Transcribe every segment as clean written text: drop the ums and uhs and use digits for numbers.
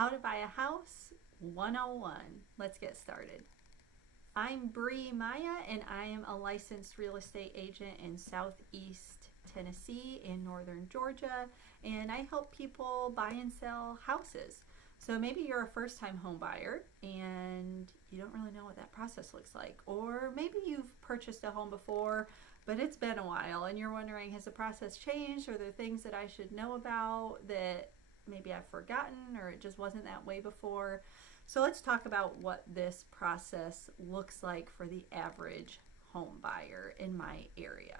How to Buy a House 101. Let's get started. I'm Bree Maya, and I am a licensed real estate agent in Southeast Tennessee and Northern Georgia, and I help people buy and sell houses. So maybe you're a first-time home buyer and you don't really know what that process looks like, or maybe you've purchased a home before but it's been a while and you're wondering, has the process changed, or are there things that I should know about that maybe I've forgotten, or it just wasn't that way before. So let's talk about what this process looks like for the average home buyer in my area.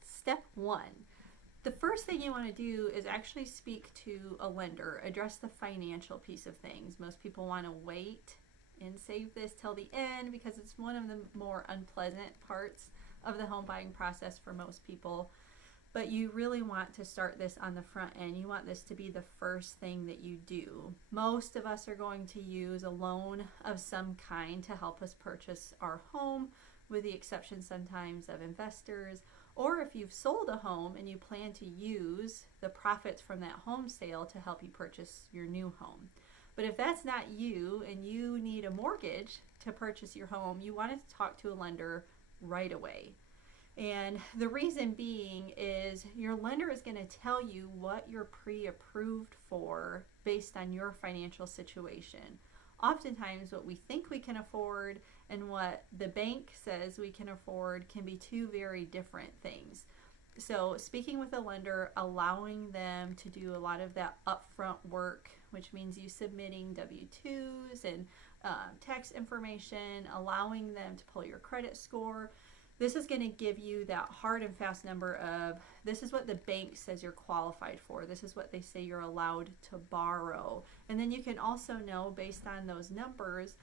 Step one. The first thing you want to do is actually speak to a lender, address the financial piece of things. Most people want to wait and save this till the end because it's one of the more unpleasant parts of the home buying process for most people. But you really want to start this on the front end. You want this to be the first thing that you do. Most of us are going to use a loan of some kind to help us purchase our home, with the exception sometimes of investors. Or if you've sold a home and you plan to use the profits from that home sale to help you purchase your new home. But if that's not you and you need a mortgage to purchase your home, you want to talk to a lender right away. And the reason being is your lender is going to tell you what you're pre-approved for based on your financial situation. Oftentimes what we think we can afford and what the bank says we can afford can be two very different things. So speaking with a lender, allowing them to do a lot of that upfront work, which means you submitting W-2s and tax information, allowing them to pull your credit score. This is going to give you that hard and fast number of, this is what the bank says you're qualified for. This is what they say you're allowed to borrow. And then you can also know, based on those numbers,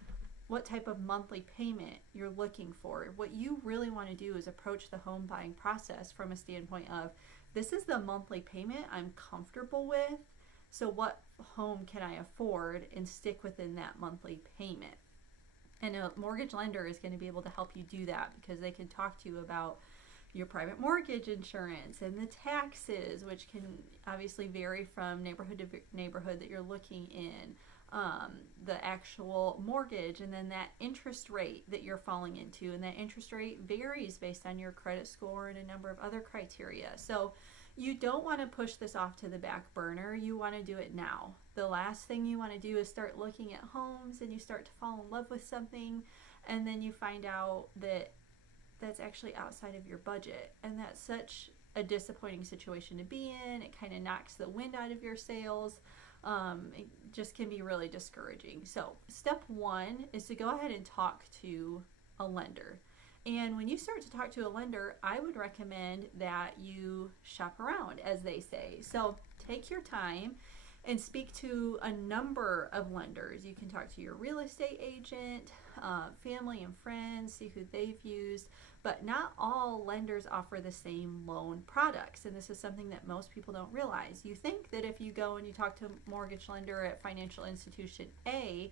what type of monthly payment you're looking for. What you really want to do is approach the home buying process from a standpoint of, this is the monthly payment I'm comfortable with, so what home can I afford, and stick within that monthly payment. And a mortgage lender is going to be able to help you do that because they can talk to you about your private mortgage insurance and the taxes, which can obviously vary from neighborhood to neighborhood that you're looking in, the actual mortgage, and then that interest rate that you're falling into. And that interest rate varies based on your credit score and a number of other criteria. So you don't want to push this off to the back burner. You want to do it now. The last thing you want to do is start looking at homes and you start to fall in love with something, and then you find out that that's actually outside of your budget. And that's such a disappointing situation to be in. It kind of knocks the wind out of your sails. It just can be really discouraging. So step one is to go ahead and talk to a lender. And when you start to talk to a lender, I would recommend that you shop around, as they say. So take your time and speak to a number of lenders. You can talk to your real estate agent, family and friends, see who they've used, but not all lenders offer the same loan products. And this is something that most people don't realize. You think that if you go and you talk to a mortgage lender at financial institution A,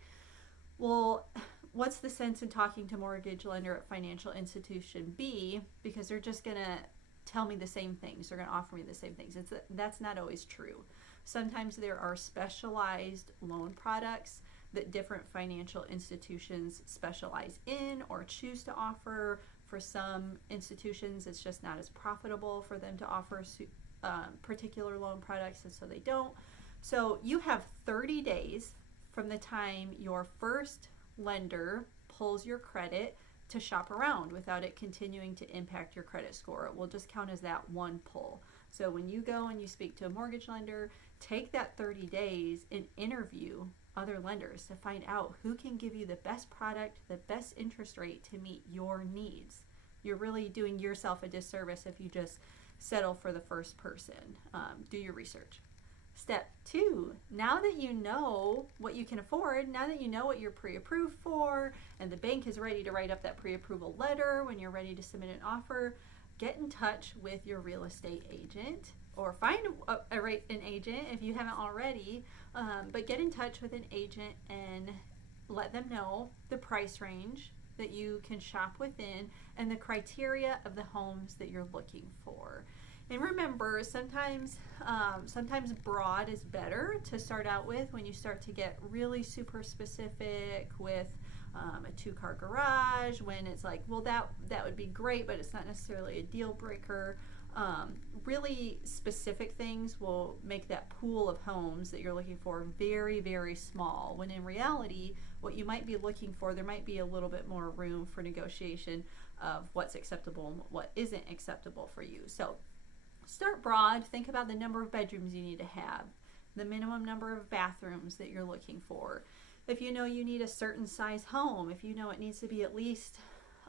well, what's the sense in talking to mortgage lender at financial institution B, because they're just going to tell me the same things. They're going to offer me the same things. That's not always true. Sometimes there are specialized loan products that different financial institutions specialize in or choose to offer. For some institutions, it's just not as profitable for them to offer particular loan products, and so they don't. So you have 30 days from the time your first lender pulls your credit to shop around without it continuing to impact your credit score. It will just count as that one pull. So when you go and you speak to a mortgage lender, take that 30 days and interview other lenders to find out who can give you the best product, the best interest rate to meet your needs. You're really doing yourself a disservice if you just settle for the first person. Do your research. Step two, now that you know what you can afford, now that you know what you're pre-approved for, and the bank is ready to write up that pre-approval letter when you're ready to submit an offer, get in touch with your real estate agent, or find an agent if you haven't already, but get in touch with an agent and let them know the price range that you can shop within and the criteria of the homes that you're looking for. And remember, sometimes broad is better to start out with when you start to get really super specific with a 2-car garage, when it's like, well, that would be great, but it's not necessarily a deal breaker. Really specific things will make that pool of homes that you're looking for very, very small, when in reality, what you might be looking for, there might be a little bit more room for negotiation of what's acceptable and what isn't acceptable for you. So start broad. Think about the number of bedrooms you need to have, the minimum number of bathrooms that you're looking for. If you know you need a certain size home, if you know it needs to be at least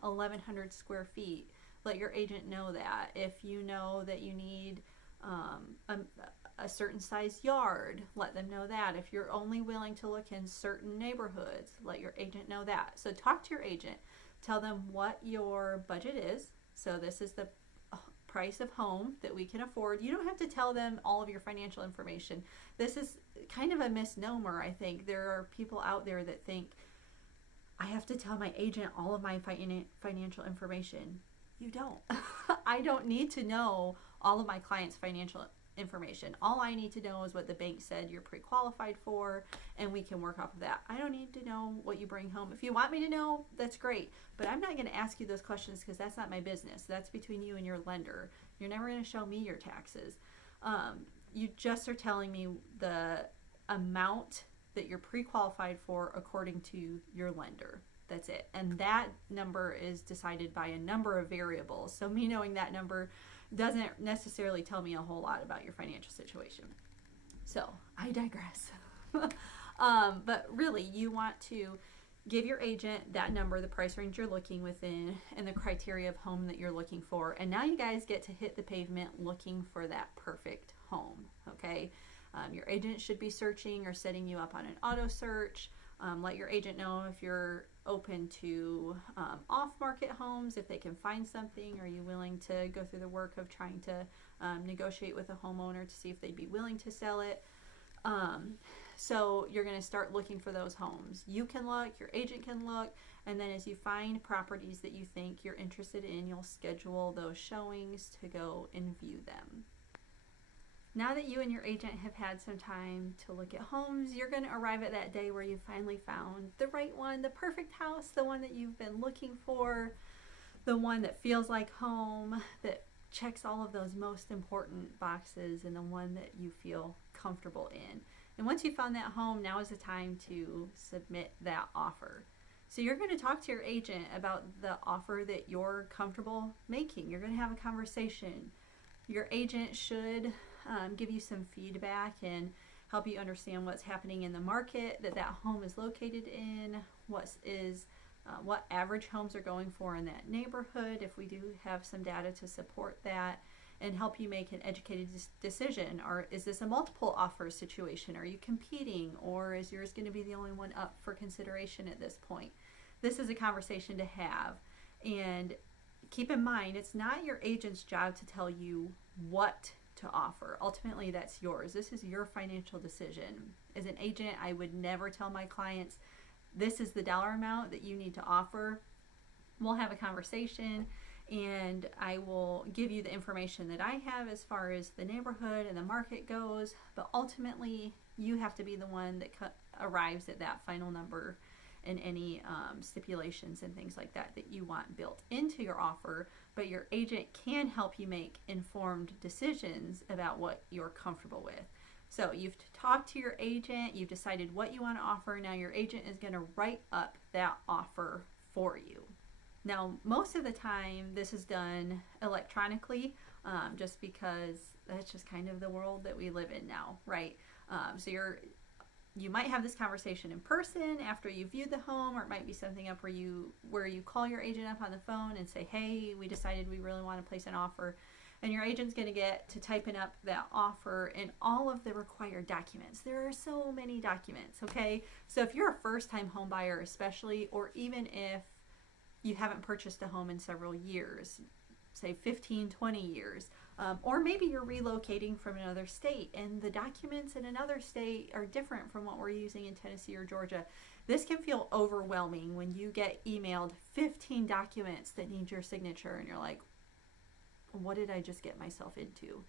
1,100 square feet, let your agent know that. If you know that you need a certain size yard, let them know that. If you're only willing to look in certain neighborhoods, let your agent know that. So talk to your agent. Tell them what your budget is. So this is the price of home that we can afford. You don't have to tell them all of your financial information. This is kind of a misnomer, I think. There are people out there that think, I have to tell my agent all of my financial information. You don't. I don't need to know all of my clients' financial information. All I need to know is what the bank said you're pre-qualified for, and we can work off of that. I don't need to know what you bring home. If you want me to know, that's great, but I'm not going to ask you those questions because that's not my business. That's between you and your lender. You're never going to show me your taxes. You just are telling me the amount that you're pre-qualified for according to your lender. That's it. And that number is decided by a number of variables. So me knowing that number doesn't necessarily tell me a whole lot about your financial situation. So I digress. But really, you want to give your agent that number, the price range you're looking within, and the criteria of home that you're looking for. And now you guys get to hit the pavement looking for that perfect home. Okay. Your agent should be searching or setting you up on an auto search. Let your agent know if you're open to off-market homes, if they can find something. Are you willing to go through the work of trying to negotiate with a homeowner to see if they'd be willing to sell it? So you're going to start looking for those homes. You can look, your agent can look, and then as you find properties that you think you're interested in, you'll schedule those showings to go and view them. Now that you and your agent have had some time to look at homes, you're going to arrive at that day where you finally found the right one, the perfect house, the one that you've been looking for, the one that feels like home, that checks all of those most important boxes, and the one that you feel comfortable in. And once you found that home, now is the time to submit that offer. So you're going to talk to your agent about the offer that you're comfortable making. You're going to have a conversation. Your agent should give you some feedback and help you understand what's happening in the market that home is located in, what average homes are going for in that neighborhood, if we do have some data to support that, and help you make an educated decision. Or is this a multiple offer situation? Are you competing, or is yours going to be the only one up for consideration at this point? This is a conversation to have. And keep in mind, it's not your agent's job to tell you what to offer. Ultimately, that's yours. This is your financial decision. As an agent, I would never tell my clients, this is the dollar amount that you need to offer. We'll have a conversation, and I will give you the information that I have as far as the neighborhood and the market goes, but ultimately, you have to be the one that arrives at that final number and any stipulations and things like that you want built into your offer. But your agent can help you make informed decisions about what you're comfortable with. So you've talked to your agent, you've decided what you want to offer. Now your agent is going to write up that offer for you. Now, most of the time this is done electronically, just because that's just kind of the world that we live in now, right? So you might have this conversation in person after you viewed the home, or it might be something up where you call your agent up on the phone and say, hey, we decided we really want to place an offer. And your agent's going to get to typing up that offer and all of the required documents. There are so many documents, okay? So if you're a first-time home buyer especially, or even if you haven't purchased a home in several years, say 15, 20 years, or maybe you're relocating from another state and the documents in another state are different from what we're using in Tennessee or Georgia. This can feel overwhelming when you get emailed 15 documents that need your signature and you're like, what did I just get myself into?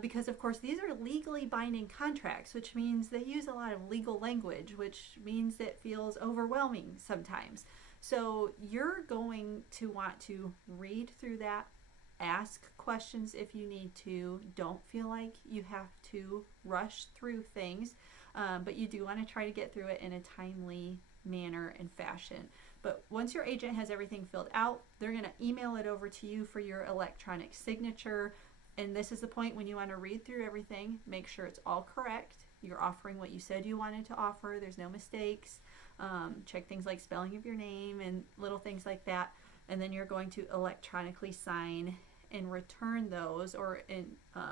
Because of course these are legally binding contracts, which means they use a lot of legal language, which means it feels overwhelming sometimes. So you're going to want to read through that, ask questions if you need to. Don't feel like you have to rush through things, but you do want to try to get through it in a timely manner and fashion. But once your agent has everything filled out, they're going to email it over to you for your electronic signature. And this is the point when you want to read through everything, make sure it's all correct. You're offering what you said you wanted to offer. There's no mistakes. Check things like spelling of your name and little things like that. And then you're going to electronically sign and return those, or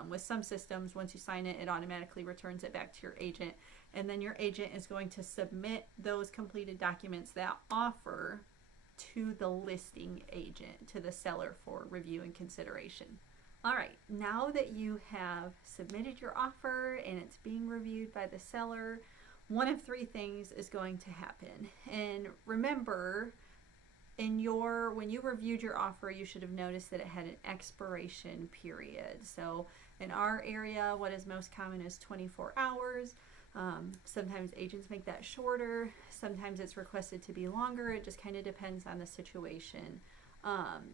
with some systems, once you sign it, it automatically returns it back to your agent. And then your agent is going to submit those completed documents, that offer, to the listing agent, to the seller for review and consideration. All right, now that you have submitted your offer and it's being reviewed by the seller, one of three things is going to happen. And remember, when you reviewed your offer, you should have noticed that it had an expiration period. So in our area, what is most common is 24 hours. Sometimes agents make that shorter. Sometimes it's requested to be longer. It just kind of depends on the situation.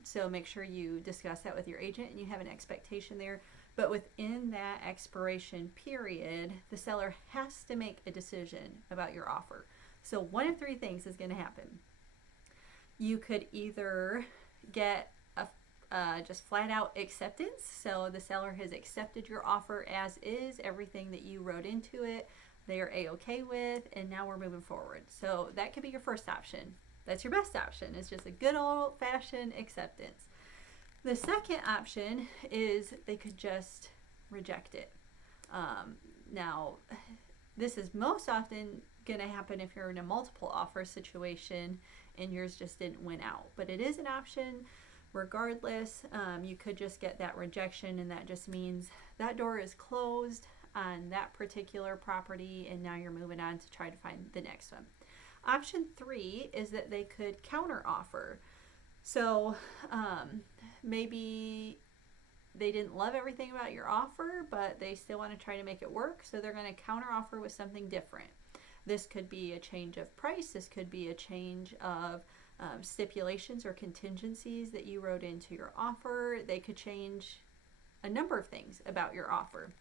So make sure you discuss that with your agent and you have an expectation there. But within that expiration period, the seller has to make a decision about your offer. So one of three things is going to happen. You could either get a just flat out acceptance. So the seller has accepted your offer as is, everything that you wrote into it, they are A-okay with, and now we're moving forward. So that could be your first option. That's your best option. It's just a good old-fashioned acceptance. The second option is they could just reject it. Now, this is most often going to happen if you're in a multiple offer situation and yours just didn't win out. But it is an option regardless. You could just get that rejection, and that just means that door is closed on that particular property, and now you're moving on to try to find the next one. Option 3 is that they could counter offer. So maybe they didn't love everything about your offer, but they still want to try to make it work, so they're going to counter offer with something different. This could be a change of price. This could be a change of stipulations or contingencies that you wrote into your offer. They could change a number of things about your offer.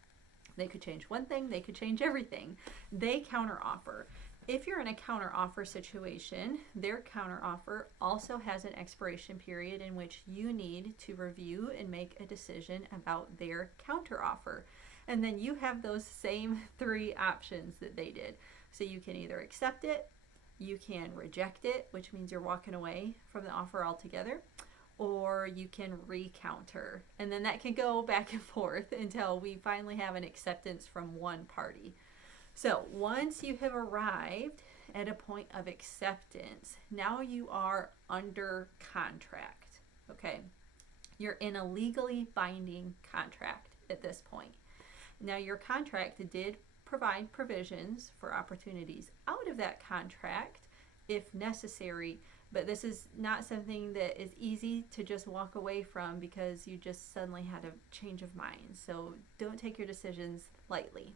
They could change one thing. They could change everything. They counter offer. If you're in a counter offer situation, their counter offer also has an expiration period in which you need to review and make a decision about their counter offer. And then you have those same three options that they did. So you can either accept it, you can reject it, which means you're walking away from the offer altogether, or you can recounter. And then that can go back and forth until we finally have an acceptance from one party. So once you have arrived at a point of acceptance, now you are under contract, okay? You're in a legally binding contract at this point. Now your contract did provide provisions for opportunities out of that contract if necessary, but this is not something that is easy to just walk away from because you just suddenly had a change of mind. So don't take your decisions lightly.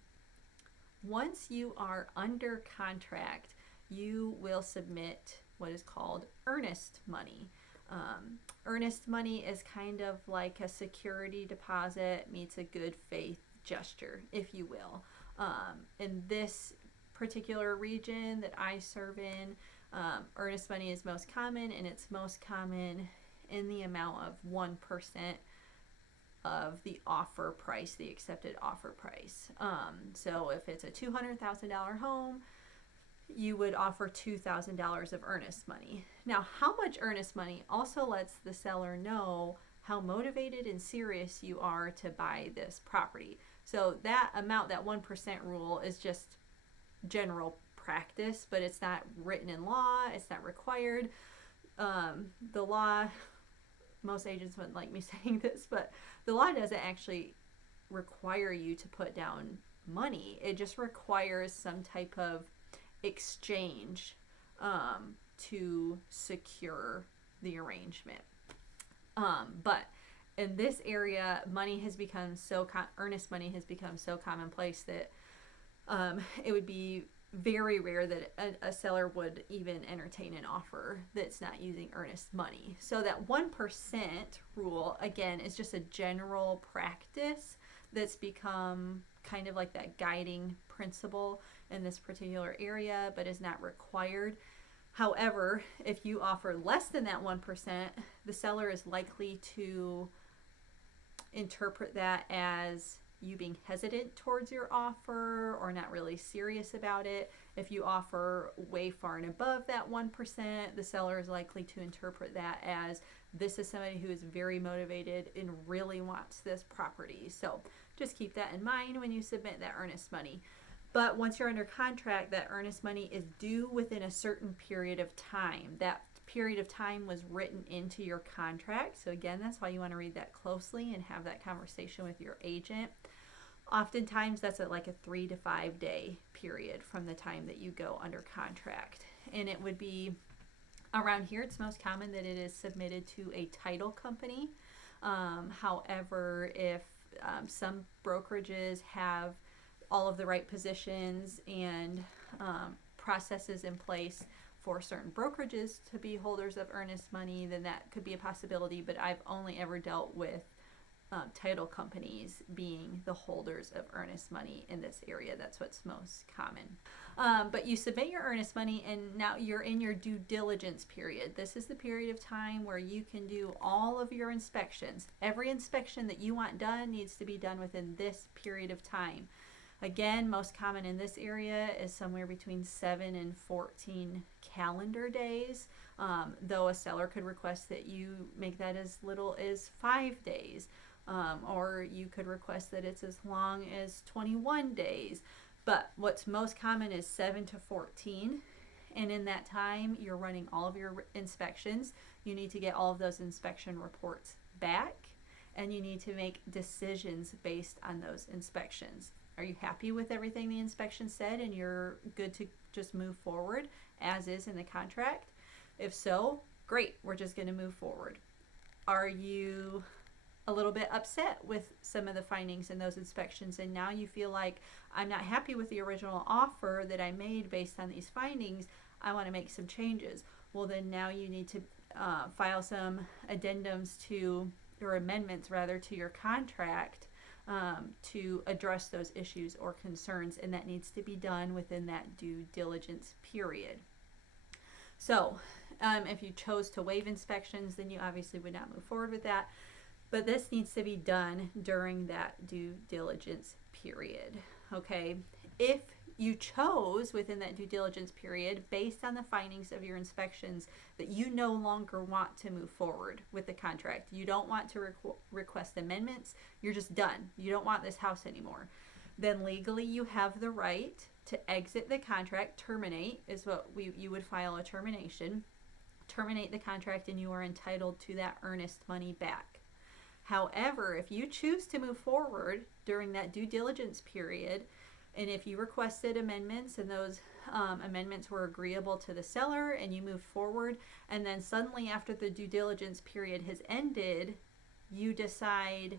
Once you are under contract, you will submit what is called earnest money. Earnest money is kind of like a security deposit meets a good faith gesture, if you will. In this particular region that I serve in, earnest money is most common, and it's most common in the amount of 1% of the offer price, the accepted offer price. So if it's a $200,000 home, you would offer $2,000 of earnest money. Now, how much earnest money also lets the seller know how motivated and serious you are to buy this property. So that amount, that 1% rule, is just general practice, but it's not written in law. It's not required. The law, most agents wouldn't like me saying this, but the law doesn't actually require you to put down money. It just requires some type of exchange to secure the arrangement. But in this area, money has become so earnest money has become so commonplace that it would be very rare that a seller would even entertain an offer that's not using earnest money. So that 1% rule, again, is just a general practice that's become kind of like that guiding principle in this particular area, but is not required. However, if you offer less than that 1%, the seller is likely to interpret that as you being hesitant towards your offer or not really serious about it. If you offer way far and above that 1%, the seller is likely to interpret that as this is somebody who is very motivated and really wants this property. So just keep that in mind when you submit that earnest money. But once you're under contract, that earnest money is due within a certain period of time. That period of time was written into your contract. So again, that's why you want to read that closely and have that conversation with your agent. Oftentimes that's at like a 3 to 5 day period from the time that you go under contract. And it would be around here, it's most common that it is submitted to a title company. However, if some brokerages have all of the right positions and processes in place for certain brokerages to be holders of earnest money, then that could be a possibility. But I've only ever dealt with title companies being the holders of earnest money in this area. That's what's most common. But you submit your earnest money and now you're in your due diligence period. This is the period of time where you can do all of your inspections. Every inspection that you want done needs to be done within this period of time. Again, most common in this area is somewhere between 7 and 14 calendar days, though a seller could request that you make that as little as 5 days, or you could request that it's as long as 21 days. But what's most common is 7 to 14, and in that time, you're running all of your inspections. You need to get all of those inspection reports back, and you need to make decisions based on those inspections. Are you happy with everything the inspection said and you're good to just move forward as is in the contract? If so, great, we're just going to move forward. Are you a little bit upset with some of the findings in those inspections and now you feel like I'm not happy with the original offer that I made based on these findings, I want to make some changes? Well, then now you need to file some addendums to, or amendments rather, to your contract to address those issues or concerns, and that needs to be done within that due diligence period. So if you chose to waive inspections, then you obviously would not move forward with that, but this needs to be done during that due diligence period. Okay, if you chose within that due diligence period, based on the findings of your inspections, that you no longer want to move forward with the contract, you don't want to request amendments, you're just done, you don't want this house anymore, then legally you have the right to exit the contract. Terminate is what you would file a termination. Terminate the contract and you are entitled to that earnest money back. However, if you choose to move forward during that due diligence period, and if you requested amendments and those amendments were agreeable to the seller and you moved forward, and then suddenly after the due diligence period has ended, you decide,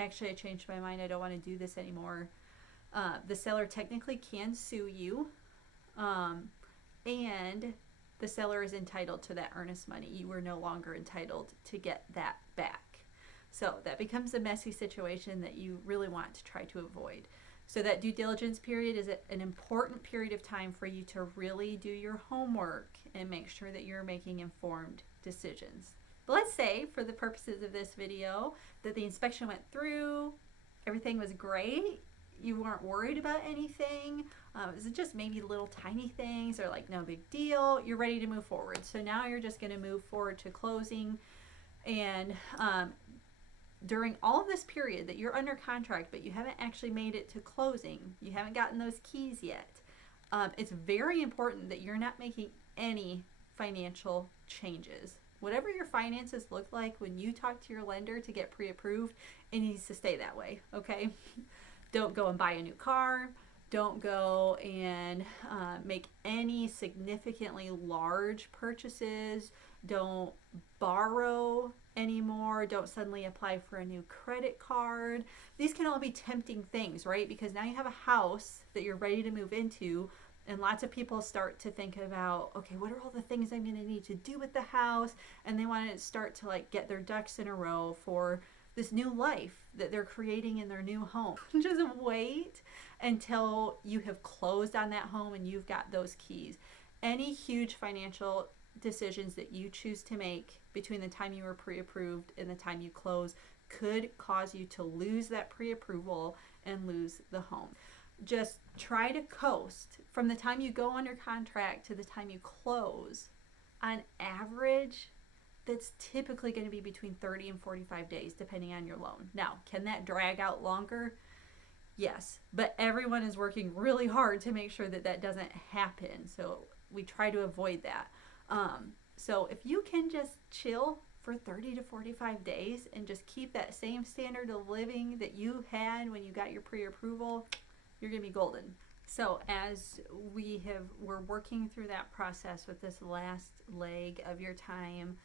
actually I changed my mind, I don't want to do this anymore, the seller technically can sue you, and the seller is entitled to that earnest money. You are no longer entitled to get that back. So that becomes a messy situation that you really want to try to avoid. So that due diligence period is an important period of time for you to really do your homework and make sure that you're making informed decisions. But let's say, for the purposes of this video, that the inspection went through, everything was great, you weren't worried about anything, it was just maybe little tiny things or like no big deal, you're ready to move forward. So now you're just going to move forward to closing, and during all of this period that you're under contract but you haven't actually made it to closing, you haven't gotten those keys yet, it's very important that you're not making any financial changes. Whatever your finances look like when you talk to your lender to get pre-approved, it needs to stay that way, okay? Don't go and buy a new car. Don't go and make any significantly large purchases. Don't borrow anymore. Don't suddenly apply for a new credit card. These can all be tempting things, right? Because now you have a house that you're ready to move into, and lots of people start to think about, okay, what are all the things I'm going to need to do with the house? And they want to start to like get their ducks in a row for this new life that they're creating in their new home. Just wait until you have closed on that home and you've got those keys. Any huge financial decisions that you choose to make between the time you were pre-approved and the time you close could cause you to lose that pre-approval and lose the home. Just try to coast from the time you go under contract to the time you close. On average, that's typically going to be between 30 and 45 days, depending on your loan. Now, can that drag out longer? Yes, but everyone is working really hard to make sure that that doesn't happen. So we try to avoid that. So if you can just chill for 30 to 45 days and just keep that same standard of living that you had when you got your pre-approval, you're going to be golden. So as we're working through that process with this last leg of your time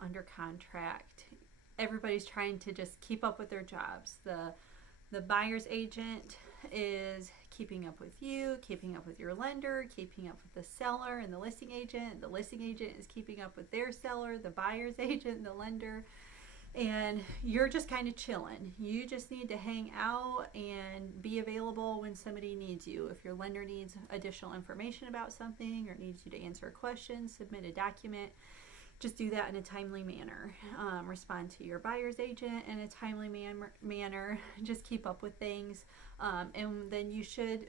under contract, everybody's trying to just keep up with their jobs. The buyer's agent is keeping up with you, keeping up with your lender, keeping up with the seller and the listing agent. The listing agent is keeping up with their seller, the buyer's agent, the lender. And you're just kind of chilling. You just need to hang out and be available when somebody needs you. If your lender needs additional information about something or needs you to answer a question, submit a document, just do that in a timely manner. Respond to your buyer's agent in a timely manner. Just keep up with things. And then you should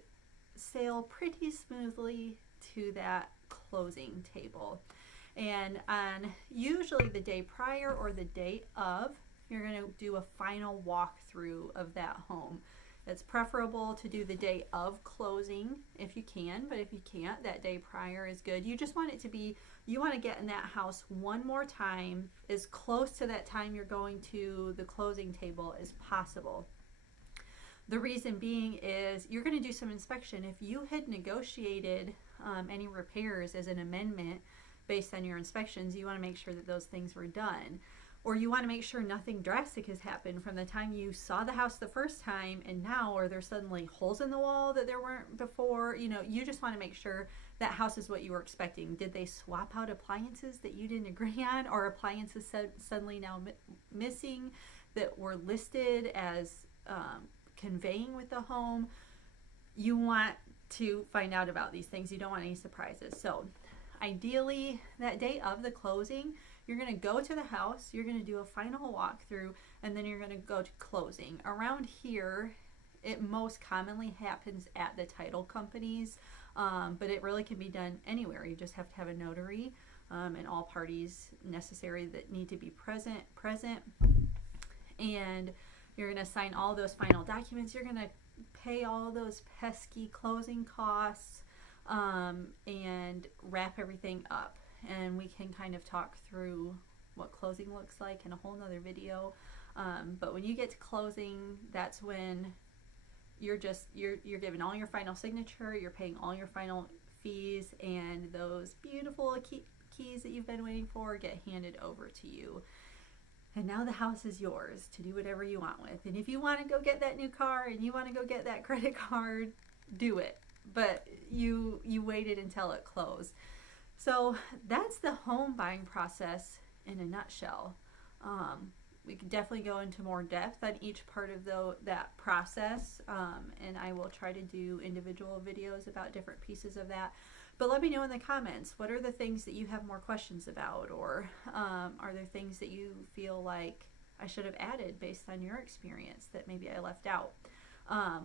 sail pretty smoothly to that closing table. And on usually the day prior or the day of, you're going to do a final walkthrough of that home. It's preferable to do the day of closing if you can, but if you can't, that day prior is good. You just want it to be, you want to get in that house one more time, as close to that time you're going to the closing table as possible. The reason being is you're going to do some inspection. If you had negotiated any repairs as an amendment based on your inspections, you want to make sure that those things were done. Or you want to make sure nothing drastic has happened from the time you saw the house the first time and now, are there suddenly holes in the wall that there weren't before? You know, you just want to make sure that house is what you were expecting. Did they swap out appliances that you didn't agree on, or appliances suddenly now missing that were listed as conveying with the home? You want to find out about these things. You don't want any surprises. So ideally, that day of the closing, you're going to go to the house, you're going to do a final walkthrough, and then you're going to go to closing. Around here, it most commonly happens at the title companies, but it really can be done anywhere. You just have to have a notary and all parties necessary that need to be present. And you're going to sign all those final documents. You're going to pay all those pesky closing costs and wrap everything up. And we can kind of talk through what closing looks like in a whole nother video. But when you get to closing, that's when you're giving all your final signature, you're paying all your final fees, and those beautiful keys that you've been waiting for get handed over to you. And now the house is yours to do whatever you want with. And if you want to go get that new car and you want to go get that credit card, do it. But you waited until it closed. So that's the home buying process in a nutshell. We can definitely go into more depth on each part of that process, and I will try to do individual videos about different pieces of that. But let me know in the comments, what are the things that you have more questions about, or are there things that you feel like I should have added based on your experience that maybe I left out?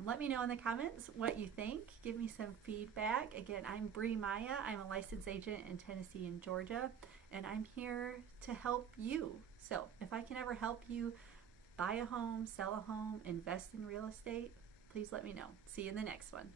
Let me know in the comments what you think. Give me some feedback. Again, I'm Bree Maya. I'm a licensed agent in Tennessee and Georgia, and I'm here to help you. So if I can ever help you buy a home, sell a home, invest in real estate, please let me know. See you in the next one.